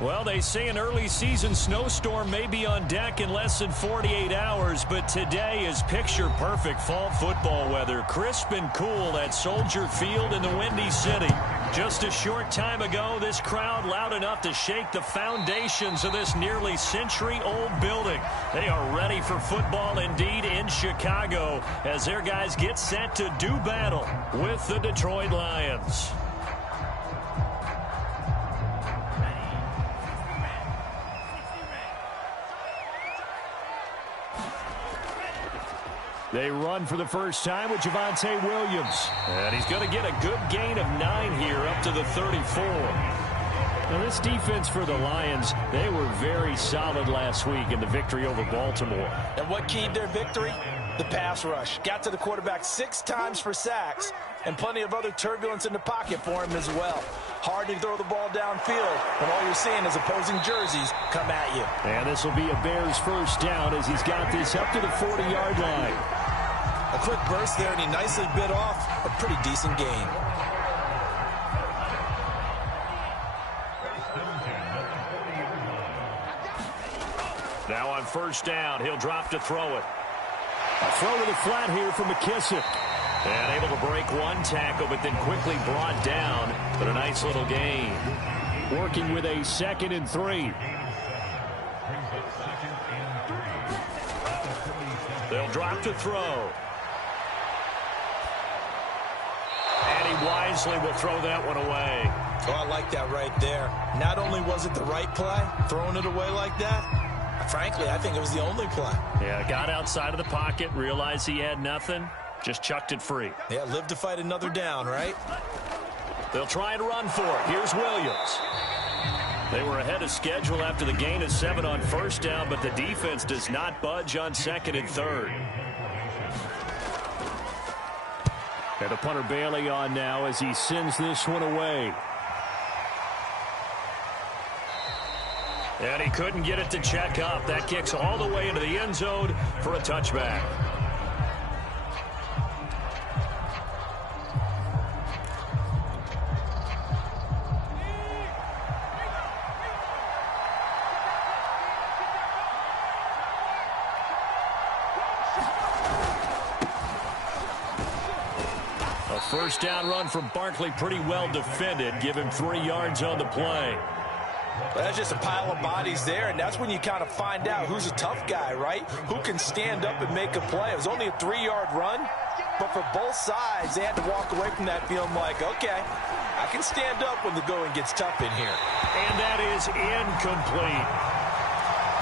Well, they say an early season snowstorm may be on deck in less than 48 hours, but today is picture-perfect fall football weather. Crisp and cool at Soldier Field in the Windy City. Just a short time ago, this crowd loud enough to shake the foundations of this nearly century-old building. They are ready for football indeed in Chicago as their guys get set to do battle with the Detroit Lions. They run for the first time with Javonte Williams. And he's going to get a good gain of 9 here up to the 34. Now this defense for the Lions, they were very solid last week in the victory over Baltimore. And what keyed their victory? The pass rush. Got to the quarterback 6 times for sacks and plenty of other turbulence in the pocket for him as well. Hard to throw the ball downfield when all you're seeing is opposing jerseys come at you. And this will be a Bears first down as he's got this up to the 40-yard line. A quick burst there, and he nicely bit off a pretty decent gain. Now on first down, he'll drop to throw it. A throw to the flat here for McKissick. And able to break one tackle, but then quickly brought down. But a nice little gain. Working with a 2nd and 3. They'll drop to throw. And he wisely will throw that one away. Oh, I like that right there. Not only was it the right play, throwing it away like that, frankly, I think it was the only play. Yeah, got outside of the pocket, realized he had nothing, just chucked it free. Yeah, live to fight another down, right? They'll try and run for it. Here's Williams. They were ahead of schedule after the gain of 7 on first down, but the defense does not budge on 2nd and 3rd. And the punter Bailey on now as he sends this one away. And he couldn't get it to check up. That kicks all the way into the end zone for a touchback. A first down run from Barkley, pretty well defended. Give him 3 yards on the play. Well, that's just a pile of bodies there, and that's when you kind of find out who's a tough guy, right? Who can stand up and make a play. It was only a 3-yard run, but for both sides, they had to walk away from that feeling like, okay, I can stand up when the going gets tough in here. And that is incomplete.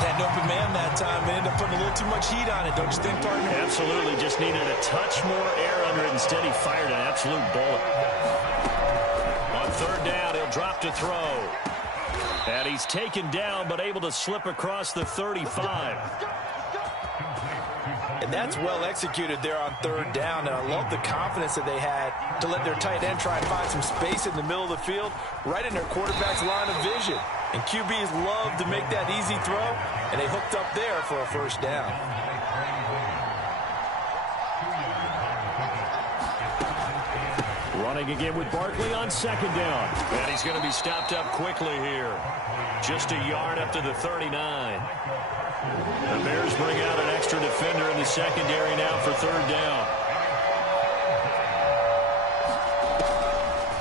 Had an open man that time and ended up putting a little too much heat on it, don't you think, partner? Absolutely, just needed a touch more air under it. Instead, he fired an absolute bullet. On 3rd down, he'll drop to throw. And he's taken down, but able to slip across the 35. And that's well executed there on 3rd down. And I love the confidence that they had to let their tight end try and find some space in the middle of the field, right in their quarterback's line of vision. And QBs love to make that easy throw, and they hooked up there for a first down. Running again with Barkley on 2nd down. And he's going to be stopped up quickly here. Just a yard up to the 39. The Bears bring out an extra defender in the secondary now for 3rd down.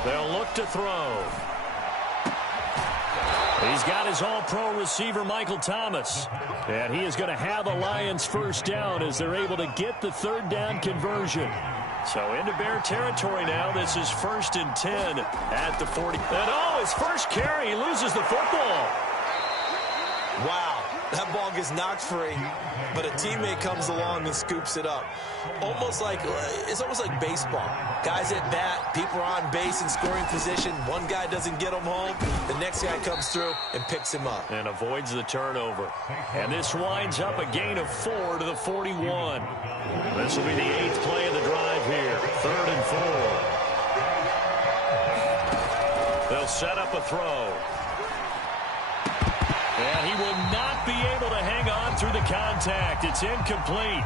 They'll look to throw. He's got his all-pro receiver, Michael Thomas. And he is going to have a Lions first down as they're able to get the 3rd down conversion. So into Bear territory now. This is 1st and 10 at the 40. And his first carry, he loses the football. Wow, that ball gets knocked free, but a teammate comes along and scoops it up. It's almost like baseball. Guys at bat, people are on base in scoring position. One guy doesn't get him home. The next guy comes through and picks him up. And avoids the turnover. And this winds up a gain of 4 to the 41. This will be the 8th play of the drive here. 3rd and 4. They'll set up a throw. And he will not be able to hang on through the contact. It's incomplete.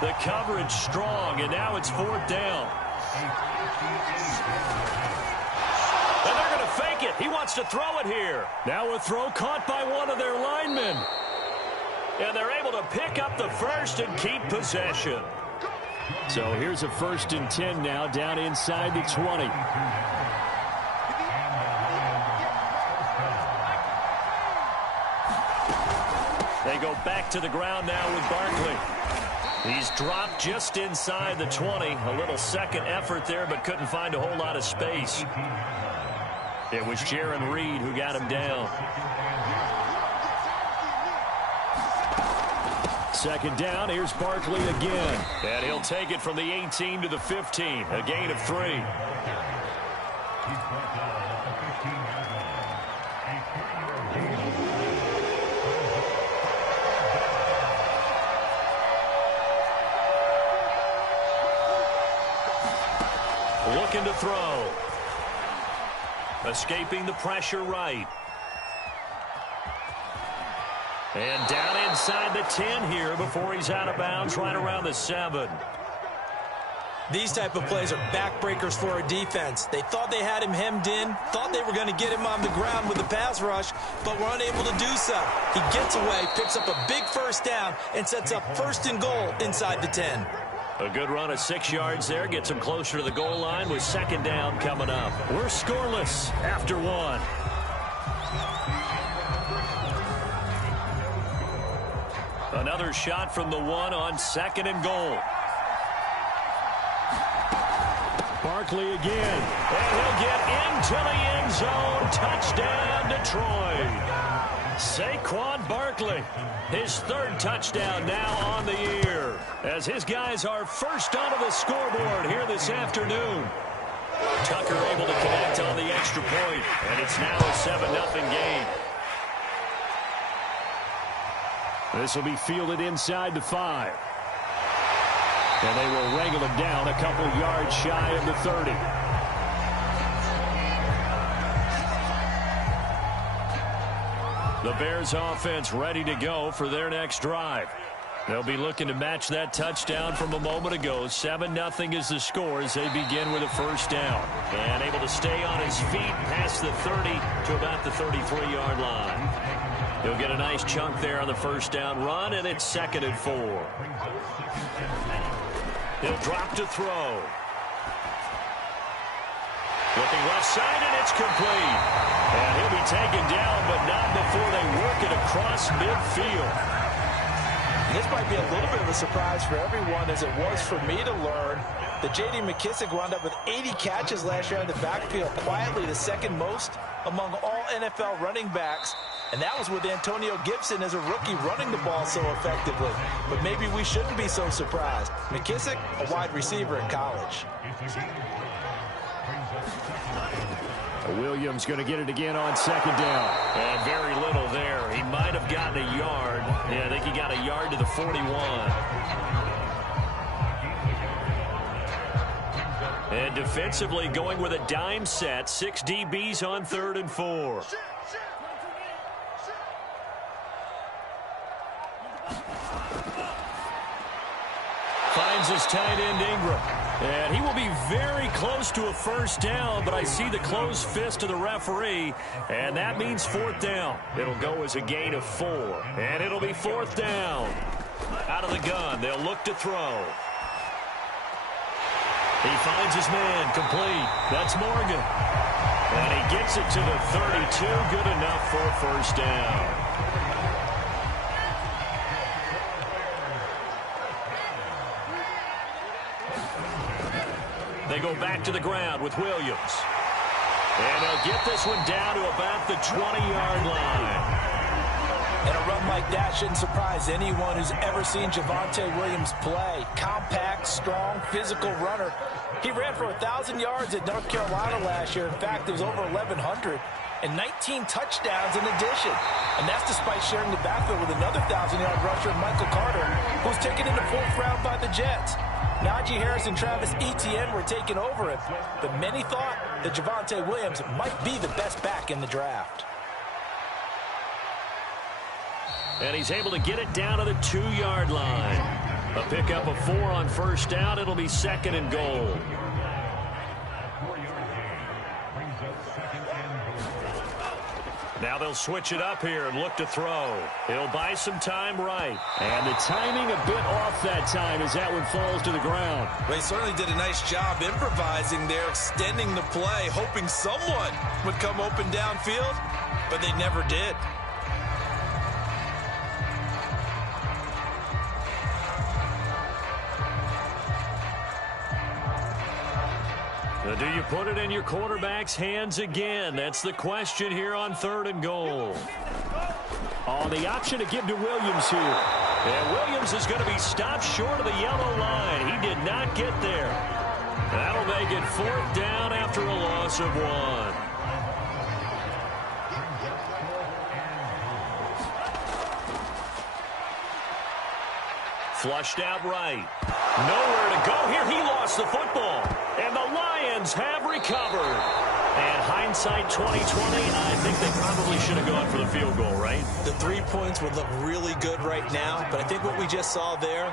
The coverage strong, and now it's 4th down. And they're going to fake it. He wants to throw it here. Now a throw caught by one of their linemen. And they're able to pick up the first and keep possession. So here's a 1st and 10 now, down inside the 20. They go back to the ground now with Barkley. He's dropped just inside the 20. A little second effort there, but couldn't find a whole lot of space. It was Jaron Reed who got him down. 2nd down, here's Barkley again. And he'll take it from the 18 to the 15. A gain of 3. Looking to throw. Escaping the pressure right. And down inside the 10 here before he's out of bounds right around the 7. These type of plays are backbreakers for a defense. They thought they had him hemmed in, thought they were going to get him on the ground with the pass rush, but were unable to do so. He gets away, picks up a big 1st down, and sets up 1st and goal inside the 10. A good run of 6 yards there. Gets him closer to the goal line with 2nd down coming up. We're scoreless after 1. Another shot from the 1 on 2nd and goal. Barkley again. And he'll get into the end zone. Touchdown, Detroit. Saquon Barkley, his 3rd touchdown now on the year, as his guys are first onto the scoreboard here this afternoon. Tucker able to connect on the extra point, and it's now a 7-0 game. This will be fielded inside the 5. And they will wrangle him down a couple yards shy of the 30. The Bears offense ready to go for their next drive. They'll be looking to match that touchdown from a moment ago. 7-0 is the score as they begin with a 1st down. And able to stay on his feet past the 30 to about the 33-yard line. He'll get a nice chunk there on the 1st down run, and it's 2nd and 4. He'll drop to throw. Looking left side, and it's complete. And he'll be taken down, but not before they work it across midfield. This might be a little bit of a surprise for everyone, as it was for me to learn that J.D. McKissic wound up with 80 catches last year in the backfield, quietly the 2nd most among all NFL running backs. And that was with Antonio Gibson as a rookie running the ball so effectively. But maybe we shouldn't be so surprised. McKissic, a wide receiver in college. Williams going to get it again on 2nd down. And very little there. He might have gotten a yard. Yeah, I think he got a yard to the 41. And defensively going with a dime set. 6 DBs on 3rd and 4. Finds his tight end Ingram. And he will be very close to a 1st down, but I see the closed fist of the referee, and that means 4th down. It'll go as a gain of 4, and it'll be 4th down. Out of the gun, they'll look to throw. He finds his man, complete. That's Morgan. And he gets it to the 32, good enough for a 1st down. They go back to the ground with Williams. And they'll get this one down to about the 20-yard line. And a run like that shouldn't surprise anyone who's ever seen Javonte Williams play. Compact, strong, physical runner. He ran for 1,000 yards at North Carolina last year. In fact, it was over 1,100. And 19 touchdowns in addition. And that's despite sharing the backfield with another 1,000-yard rusher, Michael Carter, who was taken in the 4th round by the Jets. Najee Harris and Travis Etienne were taking over him, but many thought that Javonte Williams might be the best back in the draft. And he's able to get it down to the 2-yard line. A pickup of 4 on 1st down. It'll be 2nd and goal. Now they'll switch it up here and look to throw. He'll buy some time right. And the timing a bit off that time as that one falls to the ground. Well, he certainly did a nice job improvising there, extending the play, hoping someone would come open downfield, but they never did. Do you put it in your quarterback's hands again? That's the question here on 3rd and goal. On the option to give to Williams here. And Williams is going to be stopped short of the yellow line. He did not get there. That'll make it 4th down after a loss of 1. Flushed out right. Nowhere to go here. He lost the football. And the Lions have recovered. And hindsight 2020, I think they probably should have gone for the field goal, right? The 3 points would look really good right now, but I think what we just saw there,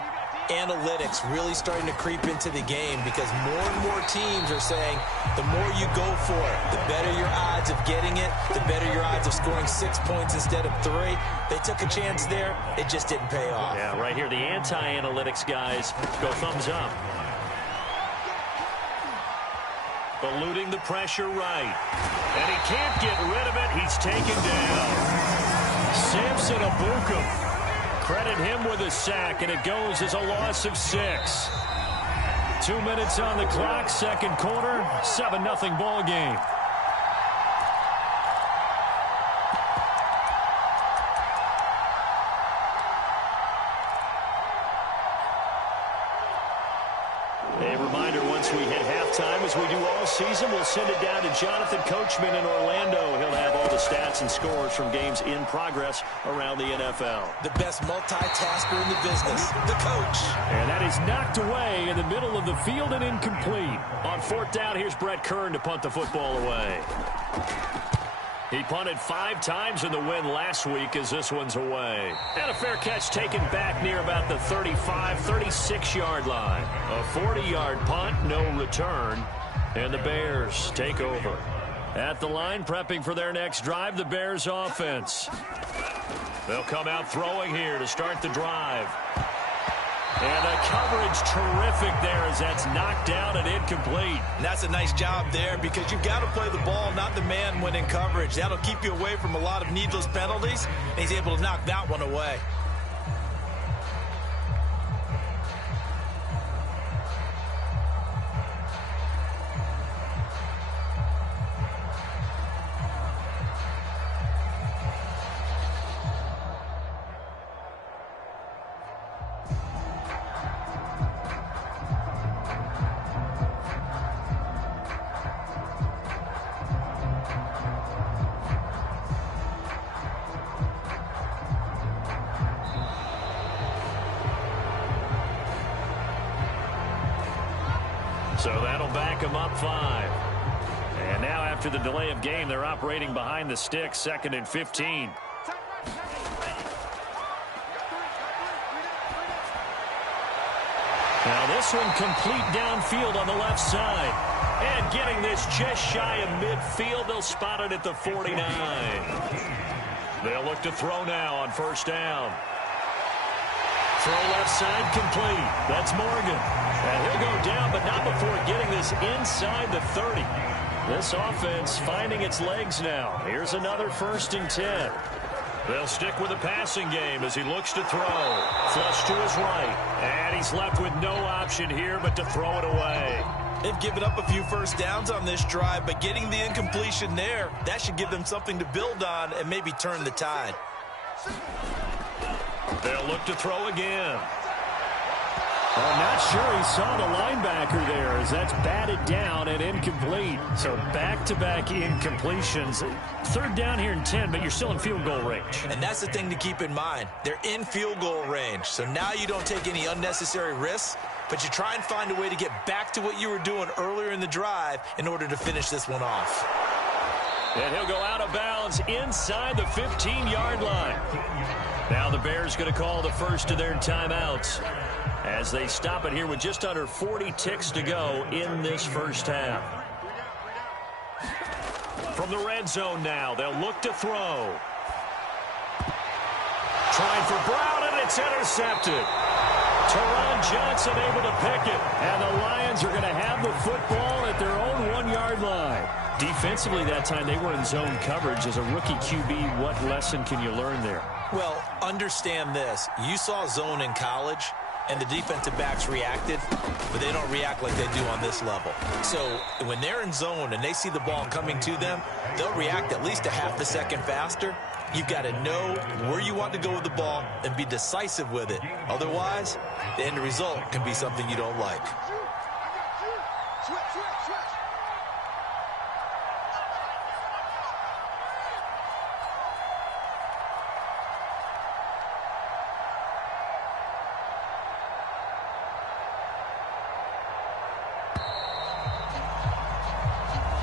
analytics really starting to creep into the game because more and more teams are saying the more you go for it, the better your odds of getting it, the better your odds of scoring 6 points instead of 3. They took a chance there. It just didn't pay off. Yeah, right here, the anti-analytics guys go thumbs up. Eluding the pressure right. And he can't get rid of it. He's taken down. Samson Ebukam. Credit him with a sack, and it goes as a loss of 6. 2 minutes on the clock, second quarter, 7-0 ball game. A reminder, once we hit halftime, as we do all season, we'll send it down to Jonathan Coachman in Orlando. He'll have all the stats and scores from games in progress around the NFL. The best multitasker in the business, the coach. And that is knocked away in the middle of the field and incomplete. On 4th down, here's Brett Kern to punt the football away. He punted 5 times in the win last week as this one's away. And a fair catch taken back near about the 35, 36-yard line. A 40-yard punt, no return. And the Bears take over. At the line, prepping for their next drive, the Bears offense. They'll come out throwing here to start the drive. And the coverage terrific there as that's knocked down and incomplete. And that's a nice job there because you've got to play the ball, not the man when in coverage. That'll keep you away from a lot of needless penalties, and he's able to knock that one away. So that'll back them up 5. And now after the delay of game, they're operating behind the sticks, 2nd and 15. Now this one complete downfield on the left side. And getting this just shy of midfield, they'll spot it at the 49. They'll look to throw now on 1st down. Throw left side complete. That's Morgan. And he'll go down, but not before getting this inside the 30. This offense finding its legs now. Here's another 1st and 10. They'll stick with the passing game as he looks to throw. Flush to his right. And he's left with no option here but to throw it away. They've given up a few first downs on this drive, but getting the incompletion there, that should give them something to build on and maybe turn the tide. They'll look to throw again. I'm not sure he saw the linebacker there as that's batted down and incomplete. So back-to-back incompletions. 3rd down here and 10, but you're still in field goal range. And that's the thing to keep in mind. They're in field goal range. So now you don't take any unnecessary risks, but you try and find a way to get back to what you were doing earlier in the drive in order to finish this one off. And he'll go out of bounds inside the 15-yard line. Now the Bears going to call the first of their timeouts as they stop it here with just under 40 ticks to go in this first half. From the red zone now, they'll look to throw. Trying for Brown, and it's intercepted. Teron Johnson able to pick it. And the Lions are going to have the football at their own 1-yard line. Defensively that time, they were in zone coverage. As a rookie QB, what lesson can you learn there? Well, understand this. You saw zone in college, and the defensive backs reacted, but they don't react like they do on this level. So when they're in zone and they see the ball coming to them, they'll react at least a half a second faster. You've got to know where you want to go with the ball and be decisive with it. Otherwise, the end result can be something you don't like.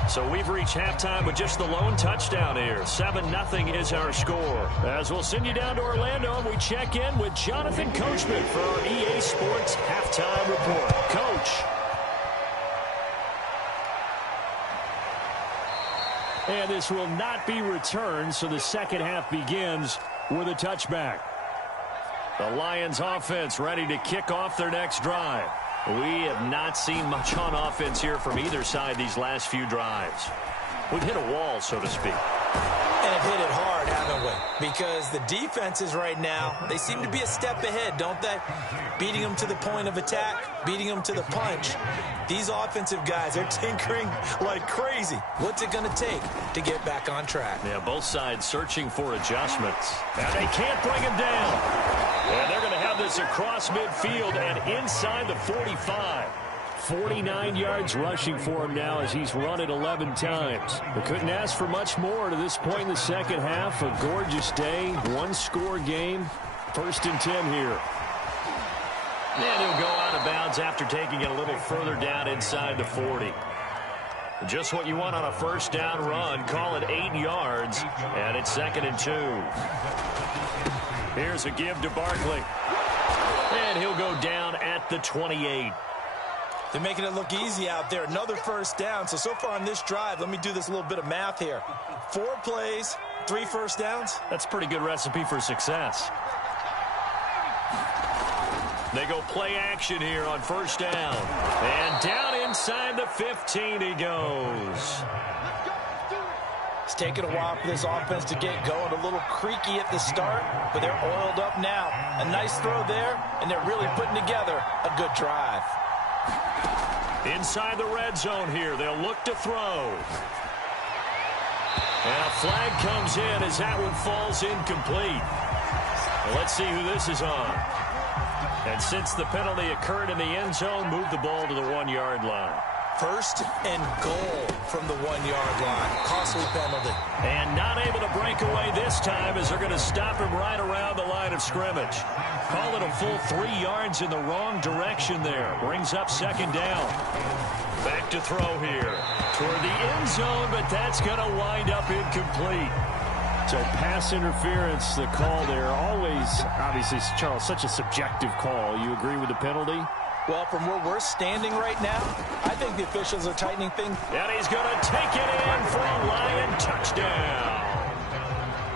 So we've reached halftime with just the lone touchdown here. 7-0 is our score. As we'll send you down to Orlando, and we check in with Jonathan Coachman for our EA Sports Halftime Report. Coach. And this will not be returned, so the second half begins with a touchback. The Lions offense ready to kick off their next drive. We have not seen much on offense here from either side these last few drives. We've hit a wall, so to speak. And have hit it hard, haven't we? Because the defenses right now, they seem to be a step ahead, don't they? Beating them to the point of attack, beating them to the punch. These offensive guys are tinkering like crazy. What's it going to take to get back on track? Yeah, both sides searching for adjustments. And they can't bring him down. And they're going to have this across midfield and inside the 45. 49 yards rushing for him now as he's run it 11 times. We couldn't ask for much more to this point in the second half. A gorgeous day, one-score game. 1st and 10 here. And he'll go out of bounds after taking it a little further down inside the 40. Just what you want on a first down run. Call it 8 yards, and it's 2nd and 2. Here's a give to Barkley. And he'll go down at the 28. They're making it look easy out there. Another first down. So far on this drive, let me do this little bit of math here. 4 plays, 3 first downs. That's a pretty good recipe for success. They go play action here on first down. And down inside the 15 he goes. It's taken a while for this offense to get going. A little creaky at the start, but they're oiled up now. A nice throw there, and they're really putting together a good drive. Inside the red zone here, they'll look to throw. And a flag comes in as that one falls incomplete. Well, let's see who this is on. And since the penalty occurred in the end zone, move the ball to the 1-yard line. 1st and goal from the 1-yard line. Costly penalty. And not able to break away this time as they're going to stop him right around the line of scrimmage. Call it a full 3 yards in the wrong direction there. Brings up 2nd down. Back to throw here. Toward the end zone, but that's going to wind up incomplete. So pass interference, the call there. Always, obviously, Charles, such a subjective call. You agree with the penalty? Well, from where we're standing right now, I think the officials are tightening things. And he's going to take it in for a Lion touchdown.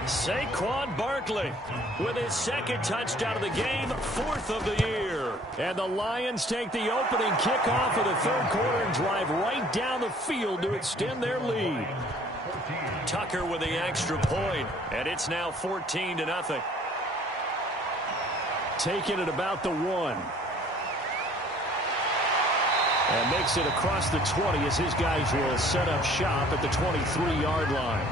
Saquon Barkley with his 2nd touchdown of the game, 4th of the year. And the Lions take the opening kickoff of the 3rd quarter and drive right down the field to extend their lead. Tucker with the extra point, and it's now 14-0. Taking it about the 1. And makes it across the 20 as his guys will set up shop at the 23-yard line.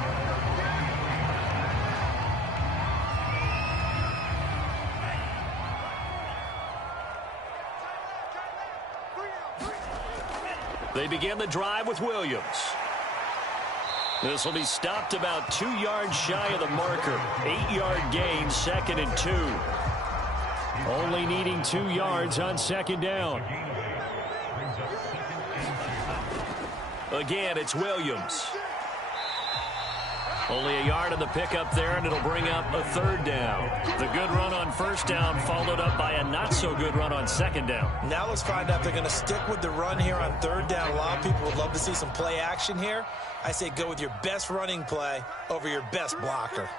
They begin the drive with Williams. This will be stopped about 2 yards shy of the marker. 8-yard gain, 2nd and 2. Only needing 2 yards on 2nd down. Again, it's Williams. Only a yard on the pickup there, and it'll bring up a third down. The good run on first down followed up by a not-so-good run on second down. Now let's find out if they're going to stick with the run here on third down. A lot of people would love to see some play action here. I say go with your best running play over your best blocker.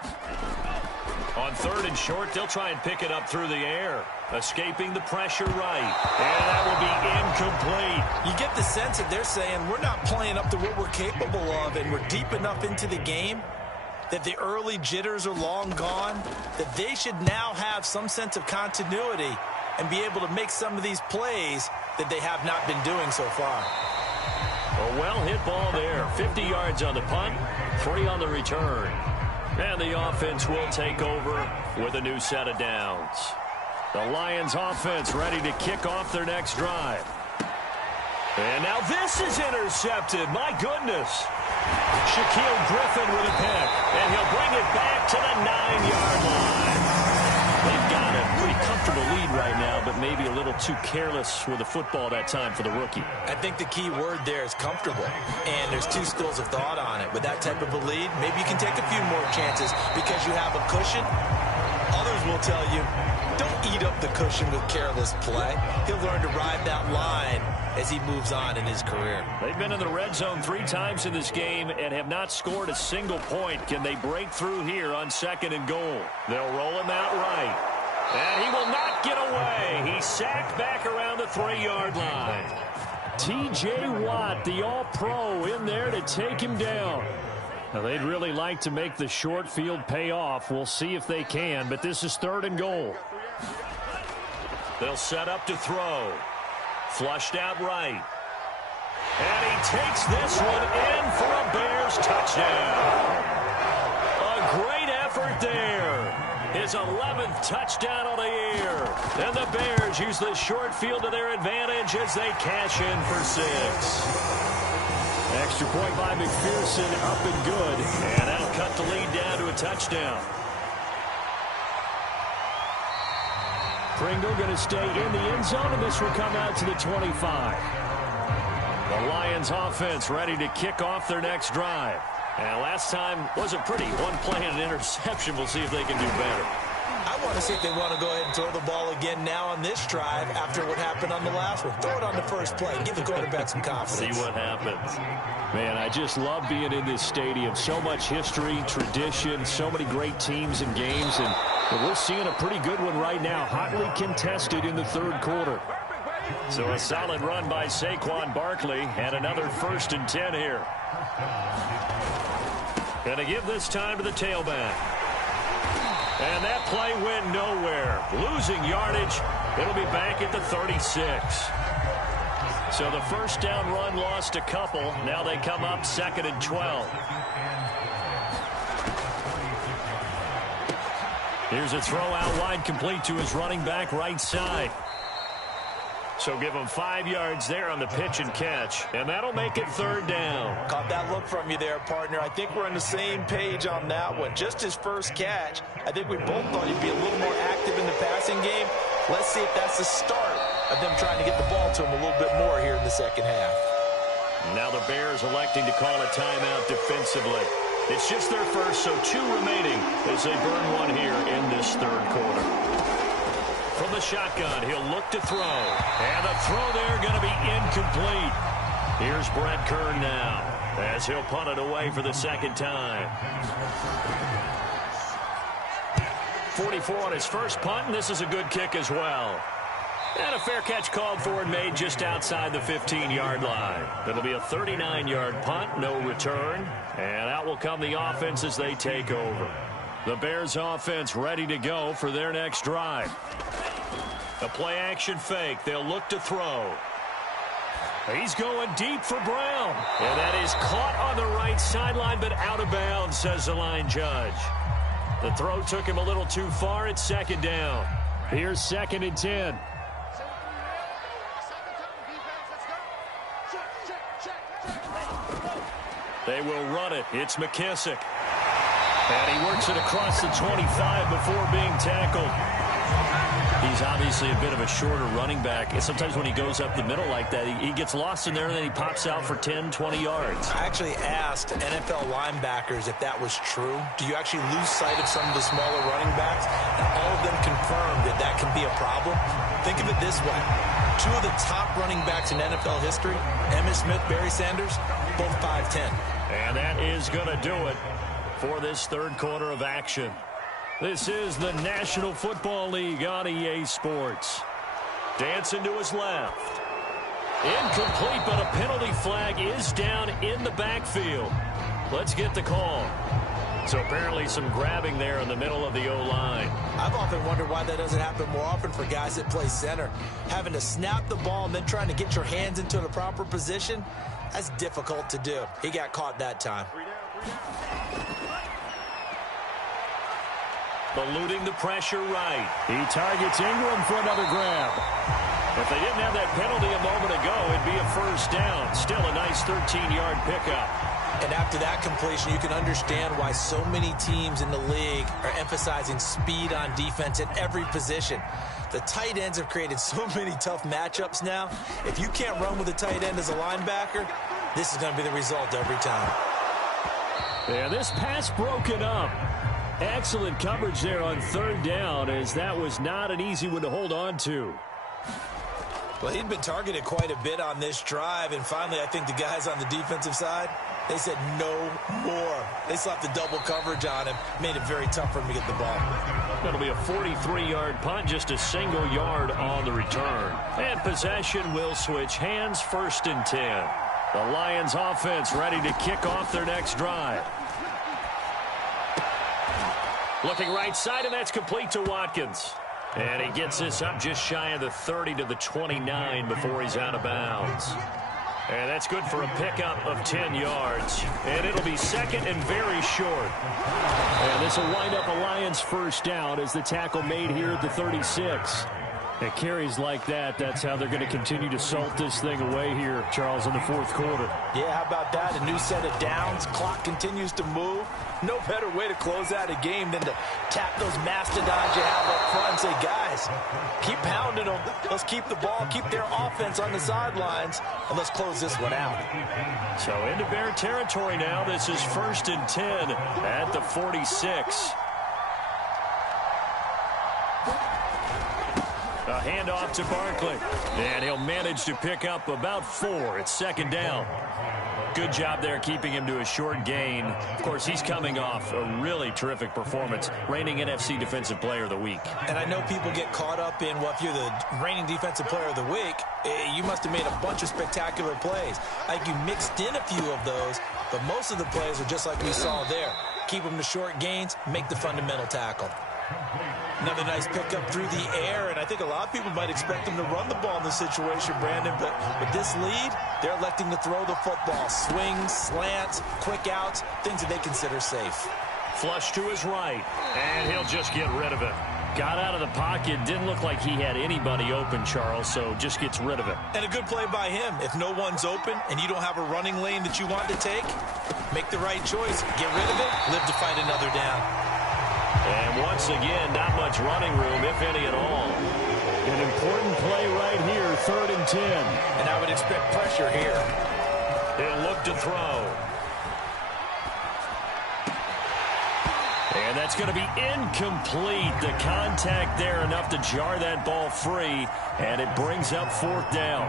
On third and short, they'll try and pick it up through the air. Escaping the pressure right. And that will be incomplete. You get the sense that they're saying we're not playing up to what we're capable of, and we're deep enough into the game that the early jitters are long gone, that they should now have some sense of continuity and be able to make some of these plays that they have not been doing so far. A well-hit ball there. 50 yards on the punt, 3 on the return. And the offense will take over with a new set of downs. The Lions offense ready to kick off their next drive. And now this is intercepted. My goodness. Shaquille Griffin with a pick. And he'll bring it back to the 9-yard line. They've got a pretty comfortable lead right now, but maybe a little too careless with the football that time for the rookie. I think the key word there is comfortable. And there's two schools of thought on it. With that type of a lead, maybe you can take a few more chances because you have a cushion. Others will tell you, don't eat up the cushion with careless play. He'll learn to ride that line as he moves on in his career. They've been in the red zone 3 times in this game and have not scored a single point. Can they break through here on 2nd and goal? They'll roll him out right. And he will not get away. He's sacked back around the 3-yard line. T.J. Watt, the all-pro, in there to take him down. Now, they'd really like to make the short field pay off. We'll see if they can, but this is 3rd and goal. They'll set up to throw. Flushed out right. And he takes this one in for a Bears touchdown. A great effort there. His 11th touchdown on the year. And the Bears use the short field to their advantage as they cash in for 6. Extra point by McPherson, up and good. And that'll cut the lead down to a touchdown. Pringle going to stay in the end zone, and this will come out to the 25. The Lions offense ready to kick off their next drive. And last time wasn't pretty. One play and an interception. We'll see if they can do better. I want to see if they want to go ahead and throw the ball again now on this drive after what happened on the last one. Throw it on the first play. Give the quarterback some confidence. See what happens. Man, I just love being in this stadium. So much history, tradition, so many great teams and games. And we're seeing a pretty good one right now. Hotly contested in the 3rd quarter. So a solid run by Saquon Barkley and another 1st and 10 here. Going to give this time to the tailback. And that play went nowhere. Losing yardage. It'll be back at the 36. So the first down run lost a couple. Now they come up 2nd and 12. Here's a throw out wide, complete to his running back right side. So give him 5 yards there on the pitch and catch. And that'll make it 3rd down. Caught that look from you there, partner. I think we're on the same page on that one. Just his first catch. I think we both thought he'd be a little more active in the passing game. Let's see if that's the start of them trying to get the ball to him a little bit more here in the second half. Now the Bears electing to call a timeout defensively. It's just their first, so 2 remaining as they burn one here in this 3rd quarter. From the shotgun, he'll look to throw. And the throw there going to be incomplete. Here's Brett Kern now as he'll punt it away for the 2nd time. 44 on his first punt, and this is a good kick as well. And a fair catch called for and made just outside the 15-yard line. It'll be a 39-yard punt, no return. And out will come the offense as they take over. The Bears offense ready to go for their next drive. A play-action fake. They'll look to throw. He's going deep for Brown. And that is caught on the right sideline, but out of bounds, says the line judge. The throw took him a little too far. It's 2nd down. Here's 2nd and 10. They will run it. It's McKissick. And he works it across the 25 before being tackled. He's He's obviously a bit of a shorter running back. And sometimes when he goes up the middle like that, he gets lost in there, and then he pops out for 10, 20 yards. I actually asked NFL linebackers if that was true. Do you actually lose sight of some of the smaller running backs? And all of them confirmed that that can be a problem. Think of it this way. Two of the top running backs in NFL history, Emmitt Smith, Barry Sanders, both 5'10". And that is going to do it for this third quarter of action. This is the National Football League on EA Sports. Dancing to his left. Incomplete, but a penalty flag is down in the backfield. Let's get the call. So apparently some grabbing there in the middle of the O-line. I've often wondered why that doesn't happen more often for guys that play center. Having to snap the ball and then trying to get your hands into the proper position, that's difficult to do. He got caught that time. Eluding the pressure right. He targets Ingram for another grab. If they didn't have that penalty a moment ago, it'd be a first down. Still a nice 13-yard pickup. And after that completion, you can understand why so many teams in the league are emphasizing speed on defense at every position. The tight ends have created so many tough matchups now. If you can't run with a tight end as a linebacker, this is going to be the result every time. Yeah, this pass broken up. Excellent coverage there on third down, as that was not an easy one to hold on to. Well, he'd been targeted quite a bit on this drive, and finally I think the guys on the defensive side, they said no more. They slapped the double coverage on him, made it very tough for him to get the ball. That'll be a 43-yard punt, just a single yard on the return. And possession will switch hands, 1st and 10. The Lions offense ready to kick off their next drive. Looking right side, and that's complete to Watkins. And he gets this up just shy of the 30 to the 29 before he's out of bounds. And that's good for a pickup of 10 yards. And it'll be second and very short. And this will wind up a Lions first down as the tackle made here at the 36. It carries like that. That's how they're going to continue to salt this thing away here, Charles, in the fourth quarter. Yeah, how about that? A new set of downs. Clock continues to move. No better way to close out a game than to tap those mastodons you have up front and say, guys, keep pounding them. Let's keep the ball, keep their offense on the sidelines, and let's close this one out. So into Bear territory now. This is 1st and 10 at the 46. A handoff to Barkley. And he'll manage to pick up about 4. It's 2nd down. Good job there keeping him to a short gain. Of course, he's coming off a really terrific performance, reigning NFC Defensive Player of the Week. And I know people get caught up in, well, if you're the reigning Defensive Player of the Week, you must have made a bunch of spectacular plays. Like you mixed in a few of those, but most of the plays are just like we saw there. Keep them to short gains, make the fundamental tackle. Another nice pickup through the air, and I think a lot of people might expect them to run the ball in this situation, Brandon, but with this lead, they're electing to throw the football. Swings, slants, quick outs, things that they consider safe. Flush to his right, and he'll just get rid of it. Got out of the pocket, didn't look like he had anybody open, Charles, so just gets rid of it. And a good play by him. If no one's open and you don't have a running lane that you want to take, make the right choice. Get rid of it, live to fight another down. And once again, not much running room, if any at all. An important play right here, 3rd and 10. And I would expect pressure here. He'll look to throw. And that's going to be incomplete. The contact there enough to jar that ball free, and it brings up 4th down.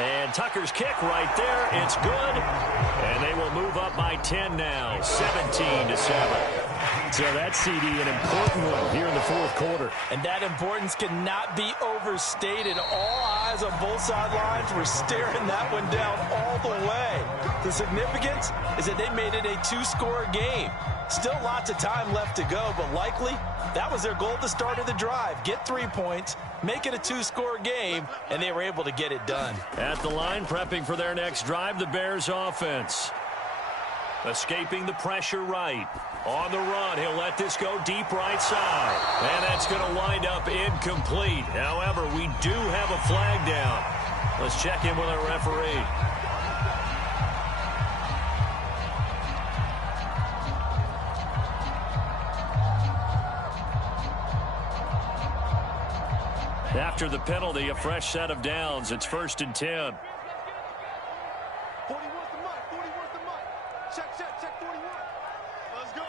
And Tucker's kick right there. It's good. And they will move up by 10 now, 17-7. So that CD, an important one here in the fourth quarter. And that importance cannot be overstated. All eyes on both sidelines were staring that one down all the way. The significance is that they made it a 2-score game. Still lots of time left to go, but likely that was their goal at the start of the drive. Get 3 points, make it a 2-score game, and they were able to get it done. At the line, prepping for their next drive, the Bears offense. Escaping the pressure right. On the run, he'll let this go deep right side. And that's going to wind up incomplete. However, we do have a flag down. Let's check in with our referee. After the penalty, a fresh set of downs. It's 1st and 10. 40 wants the mic. 40 wants the mic. Check 41. Let's go.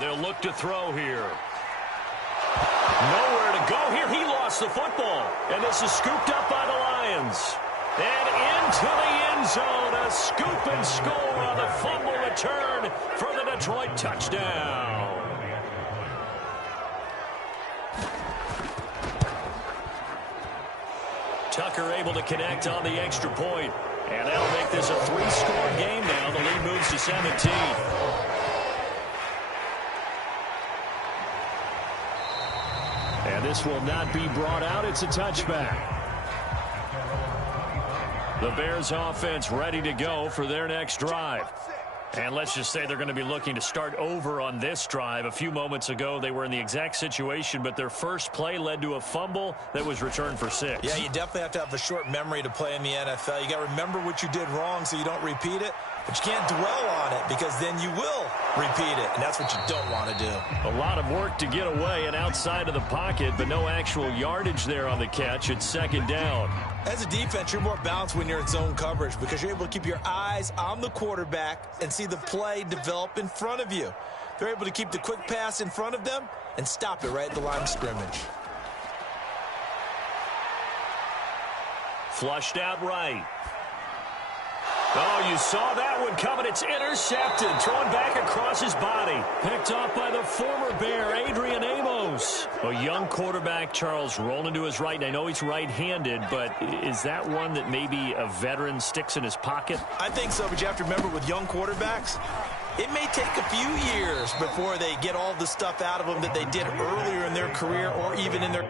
They'll look to throw here. Nowhere to go here. He lost the football. And this is scooped up by the Lions. And into the end zone. A scoop and score on the fumble return for the Detroit touchdown. Tucker able to connect on the extra point. And that'll make this a 3-score game now. The lead moves to 17. And this will not be brought out. It's a touchback. The Bears offense ready to go for their next drive. And let's just say they're going to be looking to start over on this drive. A few moments ago, they were in the exact situation, but their first play led to a fumble that was returned for 6. Yeah, you definitely have to have a short memory to play in the NFL. You got to remember what you did wrong so you don't repeat it. But you can't dwell on it because then you will repeat it, and that's what you don't want to do. A lot of work to get away and outside of the pocket, but no actual yardage there on the catch. It's 2nd down. As a defense, you're more balanced when you're in zone coverage because you're able to keep your eyes on the quarterback and see the play develop in front of you. They're able to keep the quick pass in front of them and stop it right at the line of scrimmage. Flushed out right. Oh, you saw that one coming. It's intercepted. Thrown back across his body. Picked off by the former Bear, Adrian Amos. A young quarterback, Charles, rolling to his right. And I know he's right-handed, but is that one that maybe a veteran sticks in his pocket? I think so, but you have to remember with young quarterbacks, it may take a few years before they get all the stuff out of them that they did earlier in their career or even in their